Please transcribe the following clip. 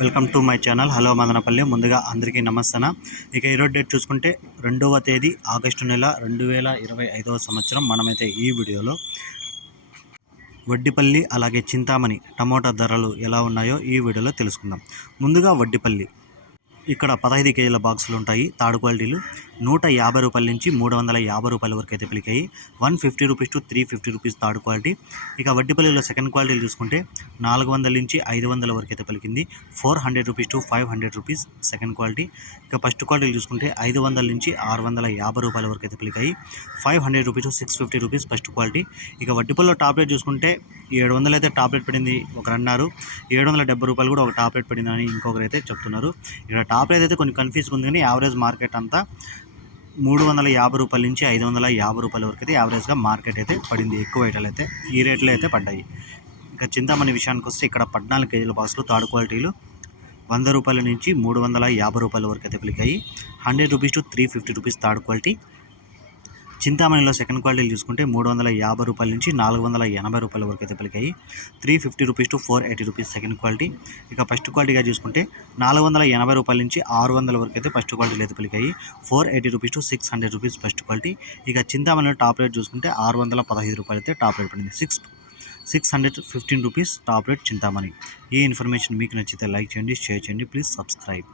Welcome to my channel. Hello Madanapalle. ముందుగా అందరికీ నమస్తన. ఇక ఈరోజు డేట్ చూసుకుంటే రెండవ తేదీ ఆగస్టు నెల రెండు వేల ఇరవై ఐదవ సంవత్సరం. మనమైతే ఈ వీడియోలో వడ్డిపల్లి అలాగే చింతామణి టమోటా ధరలు ఎలా ఉన్నాయో ఈ వీడియోలో తెలుసుకుందాం. ముందుగా వడ్డిపల్లి. ఇక్కడ పదహైదు కేజీల బాక్సులు ఉంటాయి. తాడు క్వాలిటీలు నూట యాభై రూపాయల నుంచి మూడు వందల యాభై రూపాయల వరకు అయితే పిలికాయి. One fifty rupees to three fifty rupees third quality. ఇక వడ్డీపల్లిలో సెకండ్ క్వాలిటీలు చూసుకుంటే నాలుగు వందల నుంచి ఐదు వందల వరకు అయితే పలికింది. Four hundred rupees to five hundred rupees second quality. ఇక ఫస్ట్ క్వాలిటీలు చూసుకుంటే ఐదు వందల నుంచి ఆరు వందల యాభై రూపాయల వరకు అయితే పిలికాయి. Five hundred rupees to six fifty rupees first quality. ఇక వడ్డీపల్లిలో టాబ్లెట్ చూసుకుంటే ఏడు వందలు అయితే టాబ్లెట్ పడింది ఒకరు అన్నారు ఏడు వందల డెబ్బై రూపాయలు కూడా ఒక టాబ్లెట్ పడిందని ఇంకొకరు అయితే చెప్తున్నారు. ఇక్కడ టాబ్లెట్ అయితే కొన్ని కన్ఫ్యూజ్గా ఉంది కానీ యావరేజ్ మార్కెట్ అంతా మూడు వందల యాభై రూపాయల నుంచి ఐదు వందల యాభై రూపాయల వరకు అయితే యావరేజ్గా మార్కెట్ అయితే పడింది. ఎక్కువ ఐటలు అయితే ఈ రేట్లో అయితే పడ్డాయి. ఇక చింతామణి విషయానికి వస్తే ఇక్కడ పద్నాలుగు కేజీల బాక్సులు థర్డ్ క్వాలిటీలు వంద రూపాయల నుంచి మూడు వందల యాభై రూపాయల వరకు అయితే పిలికాయి. Hundred rupees to three fifty rupees third quality. చింతామణిలో second క్వాలిటీలు చూసుకుంటే మూడు వందల యాభై రూపాయల నుంచి నాలుగు వందల ఎనభై రూపాయల వరకు అయితే పలికాయి. Three fifty rupees to four eighty rupees second quality ఇక ఫస్ట్ క్వాలిటీగా చూసుకుంటే నాలుగు వందల ఎనభై రూపాయల నుంచి ఆరు వందల వరకు అయితే ఫస్ట్ క్వాలిటీలు అయితే పలికాయి. Four eighty rupees to six hundred rupees first quality ఇక చింతామణిలో టాప్ రేట్ చూసుకుంటే ఆరు వందల పదహైదు రూపాయలు అయితే టాప్ రేట్ పడింది. Six six hundred fifteen rupees top rate Chintamani. ఈ ఇన్ఫర్మేషన్ మీకు నచ్చితే లైక్ చేయండి షేర్ చేయండి ప్లీజ్ సబ్స్క్రైబ్